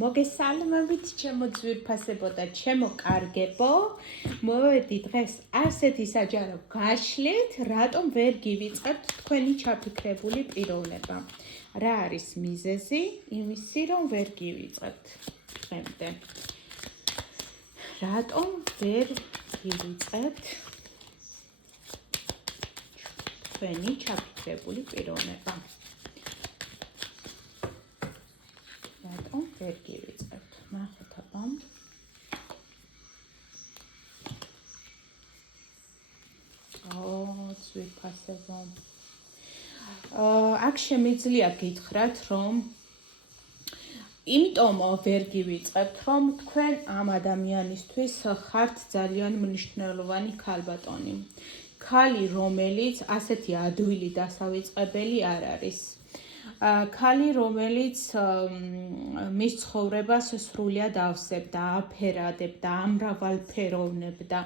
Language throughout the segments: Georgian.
მოგესალმებით ჩემო ძვირფასებო და ჩემო კარგებო. მოვედი დღეს ასეთი საჯარო გაშლით, რატომ ვერ გივიწყებთ თქვენი ჩაფიქრებული პიროვნება. რა არის მიზეზი იმისი, რომ ვერ გივიწყებთ დღემდე. რატომ ვერ გივიწყებთ თქვენი ჩაფიქრებული პიროვნება. რატომ ვერ გივიწყებთ? ნახეთ აბა. ძვირფასებო. აქ შემიძლია გითხრათ, რომ იმიტომ ვერ გივიწყებთ, რომ თქვენ ამ ადამიანისთვის ხართ ძალიან მნიშვნელოვანი ქალბატონი. ქალი, რომელიც ასეთი ადვილი დასავიწყებელი არ არის. ქალი, რომელიც მის ცხოვრებას სრულიად ავსებდა, აფერადებდა, ამრავალფეროვნებდა.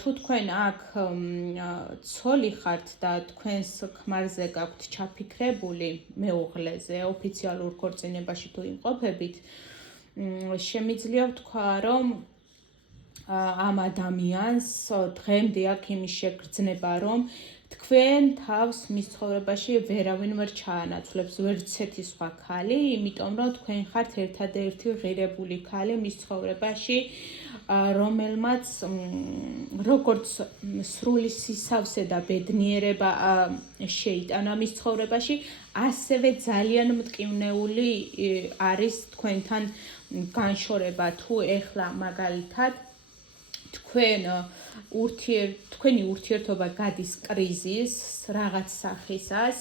თუ თქვენ აქ ცოლი ხართ და თქვენს ქმარზე გაქვთ ჩაფიქრებული მეუღლეზე, ოფიციალურ ქორწინებაში თუ იმყოფებით, შემიძლია ვთქვა, რომ ამ ადამიანს დღემდე აქ იმის შეგრძნება, რომ თქვენ თავს მის ცხოვრებაში ვერავინ ვერ ჩაანაცვლებს, ვერც ერთი სხვა ქალი, იმიტომ რომ თქვენ ხართ ერთადერთი ღირებული ქალი მის ცხოვრებაში, რომელმაც როგორც სრული სისავსე და ბედნიერება შეიტანა მის ცხოვრებაში, ასევე ძალიან მტკივნეული არის თქვენთან განშორება. თუ ეხლა მაგალითად თქვენი ურთიერთობა გადის კრიზისს, რაღაც სახისას,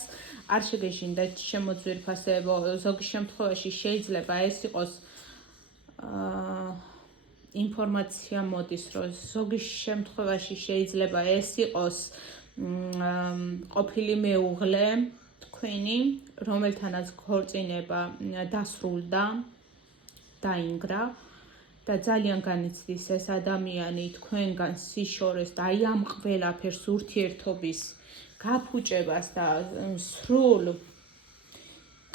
არ შეგეშინდათ ჩემო ძვირფასებო, ზოგი შემთხვევაში შეიძლება ეს იყოს ინფორმაცია მოდის, რომ ზოგი შემთხვევაში შეიძლება ეს იყოს ყოფილი მეუღლე თქვენი, რომელთანაც ქორწინება დასრულდა, დაინგრა. და ძალიან განიცდის ეს ადამიანი თქვენგან სიშორეს და აი ამ ყველაფერს ურთიერთობის გაფუჭებას და სრულ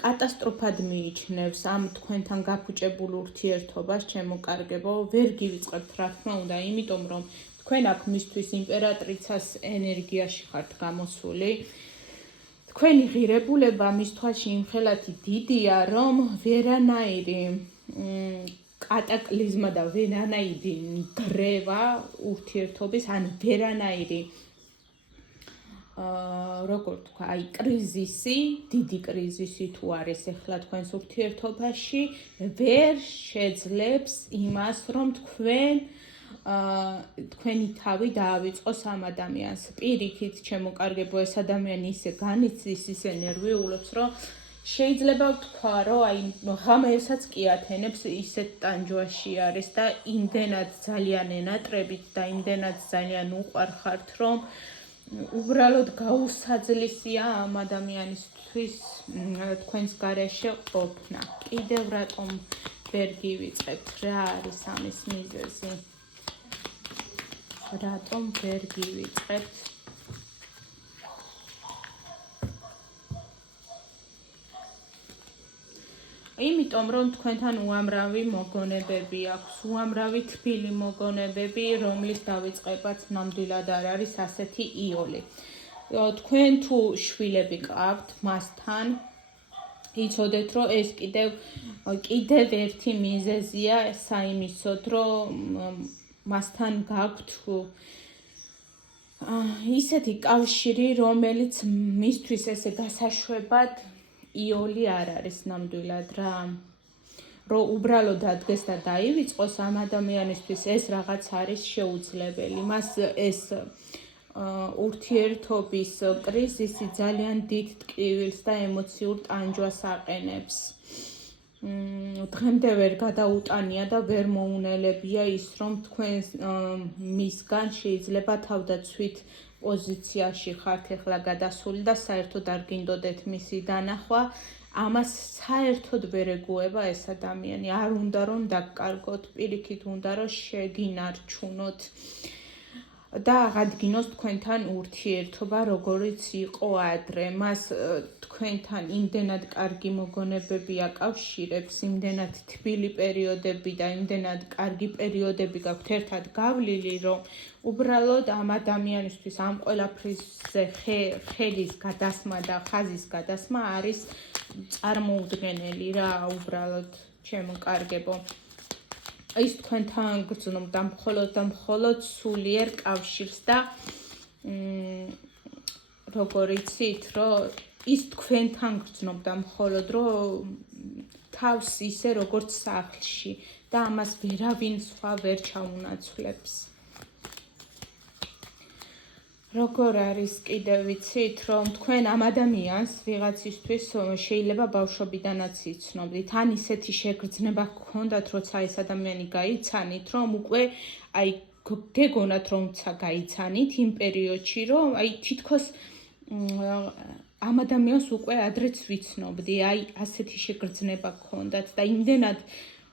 კატასტროფად მიიჩნევს ამ თქვენთან გაფუჭებულ ურთიერთობას, ჩემო კარგებო, ვერ გივიწყებთ რა თქმა უნდა, იმიტომ რომ თქვენ აქ მისთვის იმპერატრიცას ენერგიაში ხართ გამოსული. თქვენი ღირებულება მის თვალში იმხელათი დიდია, რომ ვერანაირი კატაკლიზმა და ვერანაირი ნგრევა ურთიერთობის, ან ვერანაირი როგორ თქვა, აი კრიზისი, დიდი კრიზისი თუ არის ახლა თქვენს ურთიერთობაში, ვერ შეძლებს იმას, რომ თქვენი თავი დაავიწყოს ამ ადამიანს. პირიქით, ჩემო კარგებო, ეს ადამიანი ისე განიცდის, ისე ნერვიულობს, რომ შეიძლება ვთქვა, რომ აი ღამეებსაც კი ათენებს, ისეთ ტანჯვაში არის და იმდენად ძალიან ენატრებით და იმდენად ძალიან უყვარხართ, რომ უბრალოდ გაუსაძლისია ამ ადამიანისთვის თქვენს გარეშე ყოფნა. კიდევ რატომ ვერ გივიწყებთ? რა არის ამის მიზეზი? რატომ ვერ გივიწყებთ? იმიტომ რომ თქვენთან უამრავი მოგონებები აქვს, უამრავი თბილი მოგონებები, რომლის დავიწყებაც ნამდვილად არ არის ასეთი იოლი. თქვენ თუ შვილები გყავთ მასთან, იცოდეთ, რომ ეს კიდევ ერთი მიზეზია საიმისოდ, რომ მასთან გაქვთ ისეთი კავშირი, რომელიც მისთვის ესე გასაშვებად იოლი არ არის ნამდვილად რა. რომ უბრალოდ ადგეს და დაივიწყოს ამ ადამიანისთვის, ეს რაღაც არის შეუძლებელი. მას ეს ურთიერთობის კრიზისი ძალიან დიდ ტკივილს და ემოციურ ტანჯვას აყენებს. დღემდე ვერ გადაუტანია და ვერ მოუნელებია ის, რომ თქვენ მისგან შეიძლება თავდაცვით პოზიციაში ხართ ახლა გადასული და საერთოდ არ გინდოდეთ მისი დანახვა. ამას საერთოდ ვერ ეგუება ეს ადამიანი. არ უნდა რომ დაკარგოთ, პირიქით უნდა რომ შეგინარჩუნოთ. და აღადგინოს თქვენთან ურთიერთობა, როგორიც იყო ადრე. მას თქვენთან იმდენად კარგი მოგონებები აკავშირებს, იმდენად თბილი პერიოდები და იმდენად კარგი პერიოდები გაქვთ ერთად გავლილი, რომ უბრალოდ ამ ადამიანისთვის ამ ყველაფრისზე ხელის გადასმა და ხაზის გადასმა არის წარმოუდგენელი რა, უბრალოდ ჩემო კარგებო. ის თქვენთან გრძნობდა მხოლოდ სულიერ კავშირს და როგორ იცით, რომ ის თქვენთან გრძნობდა მხოლოდ რომ თავს ისე როგორც სახლში და ამას ვერავინ სხვა ვერ ჩაუნაცვლებს. როგორ არის კიდევ ვიცით, რომ თქვენ ამ ადამიანს ვიღაცისთვის შეიძლება ბავშვობიდანაც იცნობდით, ან ისეთი შეგრძნება გქონდათ, როცა ეს ადამიანი გაიცანით, რომ უკვე აი გეგონათ, რომცა გაიცანით იმ პერიოდში, რომ აი თითქოს ამ ადამიანს უკვე ადრეც ვიცნობდი, აი ასეთი შეგრძნება გქონდათ და იმდენად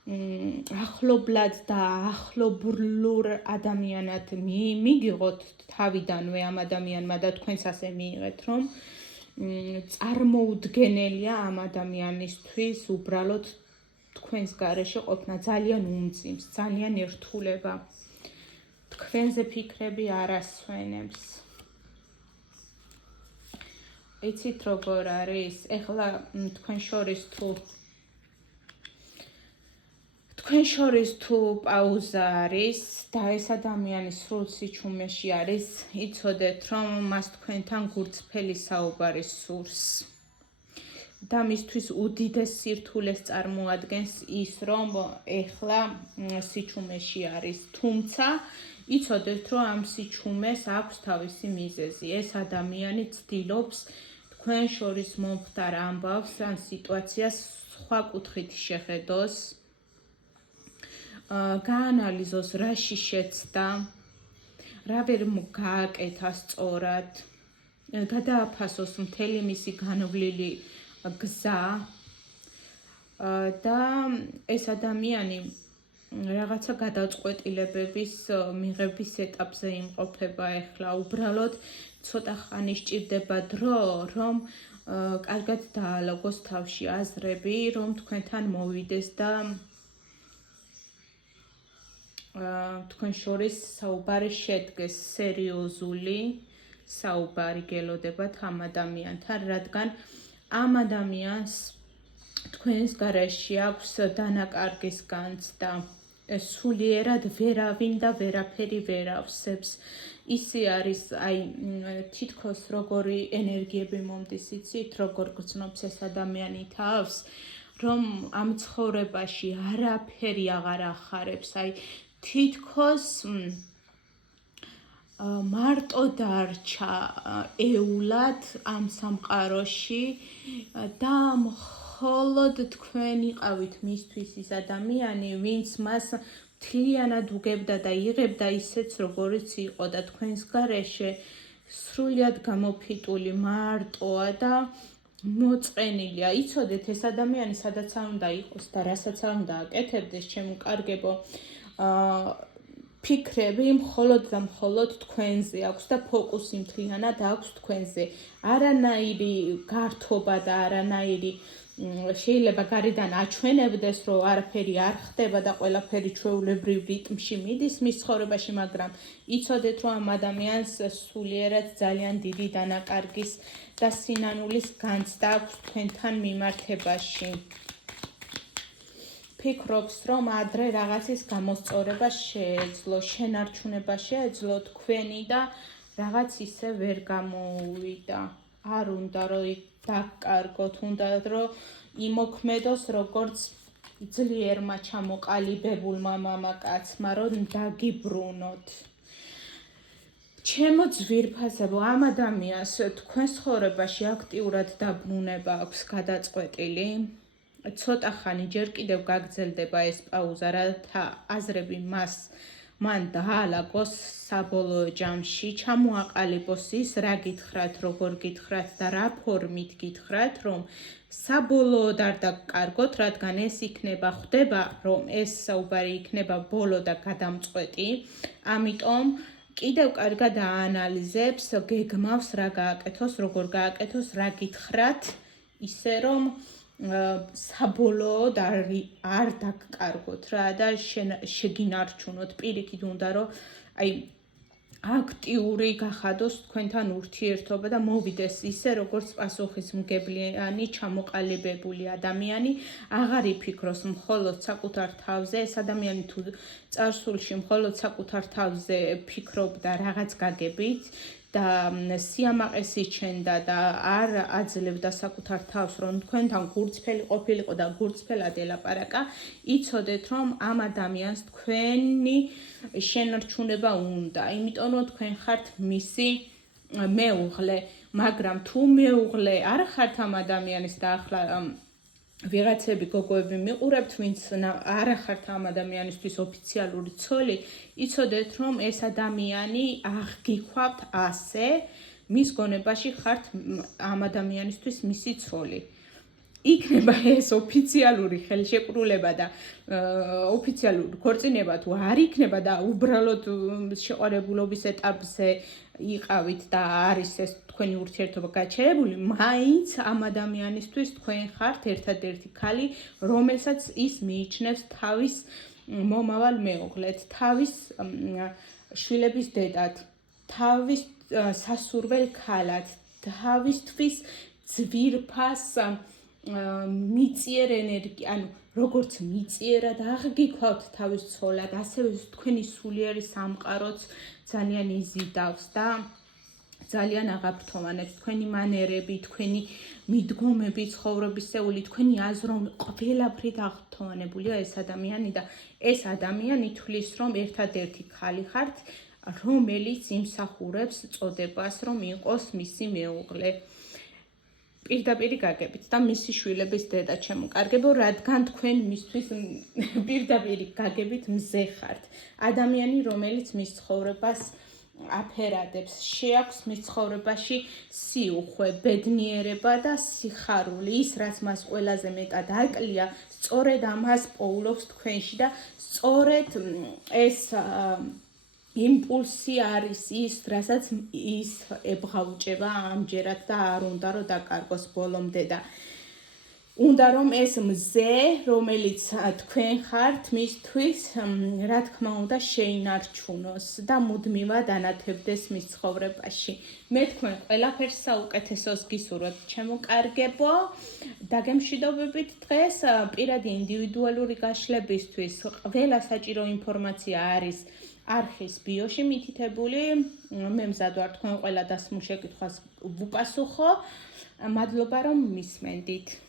ახლობლად და ახლობლურ ადამიანად მიგიღოთ თავიდანვე ამ ადამიანმა და თქვენს ასე მიიღეთ, რომ წარმოუდგენელია ამ ადამიანისთვის უბრალოდ თქვენს გარეშე ყოფნა, ძალიან უმძიმს, ძალიან ერთულება. თქვენზე ფიქრები არ ასვენებს. იცით როგორ არის? ეხლა თქვენ შორის თუ პაუზა არის და ეს ადამიანი სრულ სიჩუმეში არის, იცოდეთ, რომ მას თქვენთან გურწფელი საუბარი სურს. და მისთვის უდიდეს სირთულეს წარმოადგენს ის, რომ ეხლა სიჩუმეში არის. თუმცა იცოდეთ, რომ ამ სიჩუმეს აქვს თავისი მიზეზი. ეს ადამიანი ცდილობს თქვენ შორის მომხდარ ამბავს ან სიტუაციას სხვა კუთხით შეხედოს, გაანალიზოს რაში შეცდა, რა ვერ გააკეთა სწორად, გადააფასოს მთელი მისი განვლილი გზა და ეს ადამიანი რაღაცა გადაწყვეტილებების მიღების ეტაპზე იმყოფება ეხლა. უბრალოდ ცოტა ხანი სჭირდება დრო, რომ კარგად დაალაგოს თავში აზრები, რომ თქვენთან მოვიდეს და თქვენ შორის საუბარი შედგეს, სერიოზული საუბარი გელოდებათ ამ ადამიანთან, რადგან ამ ადამიანს თქვენს გარეშე აქვს დანაკარგის განცდა. სულიერად ვერავინ და ვერაფერი ვერ ავსებს. ისე არის, აი თითქოს როგორი ენერგიები მომდის, იცით, როგორ გრძნობს ეს ადამიანი თავს, რომ ამ ცხოვრებაში არაფერი აღარ ახარებს, აი თითქოს მარტო დარჩა ეულად ამ სამყაროში და მხოლოდ თქვენ იყავით მისთვის ის ადამიანი, ვინც მას მთლიანად უგებდა და იღებდა ისეც, როგორიც იყო და თქვენს გარეშე სრულიად გამოფიტული მარტოა და მოწყენილია. იცოდეთ, ეს ადამიანი სადაც უნდა იყოს და რასაც უნდა აკეთებდეს, ჩემო კარგებო, ფიქრები მხოლოდ და მხოლოდ თქვენზე აქვს და ფოკუსი მთლიანად აქვს თქვენზე. არანაირი გართობა და არანაირი შეიძლება გარედან აჩვენებდეს, რომ არაფერი არ ხდება და ყველაფერი ჩვეულებრივ რიტმში მიდის მის ცხოვრებაში, მაგრამ იცოდეთ, რომ ამ ადამიანს სულიერად ძალიან დიდი დანაკარგის და სინანულის განცდა აქვს თქვენთან მიმართებაში. ფიქრობს, რომ ადრე რაღაცის გამოსწორება შეეძლო, შენარჩუნება შეეძლო თქვენი და რაღაც ისე ვერ გამოუვიდა. არ უნდა რომ დაკარგოთ, უნდა რომ იმოქმედოს როგორც ძლიერმა ჩამოყალიბებულმა მამაკაცმა, რომ დაგიბრუნოთ. ჩემო ძვირფასებო, ამ ადამიანს თქვენს ცხოვრებაში აქტიურად დაბრუნება აქვს გადაწყვეტილი. ცოტა ხანი ჯერ კიდევ გაგრძელდება ეს პაუზა, რათა აზრები მან დაალაგოს საბოლოო ჯამში, ჩამოაყალიბოს ის, რა გითხრათ, როგორ გითხრათ და რა ფორმით გითხრათ, რომ საბოლოოდ არ დაგკარგოთ, რადგან ეს იქნება, ხვდება, რომ ეს საუბარი იქნება ბოლო და გადამწყვეტი, ამიტომ კიდევ კარგად აანალიზებს, გეგმავს რა გააკეთოს, როგორ გააკეთოს, რა გითხრათ, ისე რომ საბოლოოდ არ დაგკარგოთ რა და შეგინარჩუნოთ. პირიქით უნდა რომ აი აქტიური გახადოს თქვენთან ურთიერთობა და მოვიდეს ისე როგორც პასუხისმგებლიანი, ჩამოყალიბებული ადამიანი, აღარ იფიქროს მხოლოდ საკუთარ თავზე, ეს ადამიანი თუ წარსულში მხოლოდ საკუთარ თავზე ფიქრობდა რაღაც გაგებით და სიამაყეს იჩენდა და არ აძლევდა საკუთარ თავს, რომ თქვენთან გურწფელი ყოფილიყო და გურწფელად ელაპარაკა, იცოდეთ, რომ ამ ადამიანს თქვენი შენარჩუნება უნდა, იმიტომ რომ თქვენ ხართ მისი მეუღლე, მაგრამ თუ მეუღლე არ ხართ ამ ადამიანის და ახლა ვიღაცები გოგოები მიყურებთ, ვინც არ ხართ ამ ადამიანისთვის ოფიციალური ცოლი, იცოდეთ, რომ ეს ადამიანი აღგიქვავთ ასე, მის გონებაში ხართ ამ ადამიანისთვის მისი ცოლი. იქნება ეს ოფიციალური ხელშეკრულება და ოფიციალური ქორწინება თუ არ იქნება და უბრალოდ შეყვარებულობის ეტაპზე იყავით და არის ეს თქვენი ურთიერთობა გაჩერებული, მაინც ამ ადამიანისთვის თქვენ ხართ ერთადერთი ქალი, რომელსაც ის მიიჩნევს თავის მომავალ მეუღლედ, თავის შვილების დედად, თავის სასურველ ქალად, თავისთვის ძვირფას მიწიერ ენერგია, ანუ როგორც მიწიერად აღგიქვავთ თავის ცოლად, ასევე თქვენი სულიერი სამყაროც ძალიან იზიდავს და ძალიან აღაფრთოვანებს თქვენი მანერები, თქვენი მიდგომები, ცხოვრებისეული, თქვენი აზროვნე, ყველაფრით აღფრთოვანებულია ეს ადამიანი და ეს ადამიანი თვლის, რომ ერთადერთი ქალი ხართ, რომელიც იმსახურებს წოდებას, რომ იყოს მისი მეუღლე. პირდაპირ გაგებით და მისი შვილების დედა ჩემოკარგებო, რადგან თქვენ მისთვის პირდაპირ გაგებით მზე ხართ. ადამიანი, რომელიც მის ცხოვრებას აფერადებს, შეაქვს მის ცხოვრებაში სიუხვე, ბედნიერება და სიხარული, ის რაც მას ყველაზე მეტად აკლია, სწორედ ამას პოულობს თქვენში და სწორედ ეს იმპულსი არის ის, რასაც ის ებღაუჭება ამჯერად და არ უნდა რომ დაკარგოს ბოლომდე და უნდა რომ ეს მზე, რომელიც თქვენ ხართ მისთვის, რა თქმა უნდა შეინარჩუნოს და მუდმივად ანათებდეს მის ცხოვრებაში. მე თქვენ ყველაფერს საუკეთესოს გისურვებთ, ჩემოკარგებო. დაგემშვიდობებით დღეს პირადი ინდივიდუალური გაშლებისთვის ყველა საჭირო ინფორმაცია არის არხის ბიოში მითითებული. მე მზად ვარ თქვენ ყველა დასმულ შეკითხვას ვუპასუხო. მადლობა რომ მისმენდით.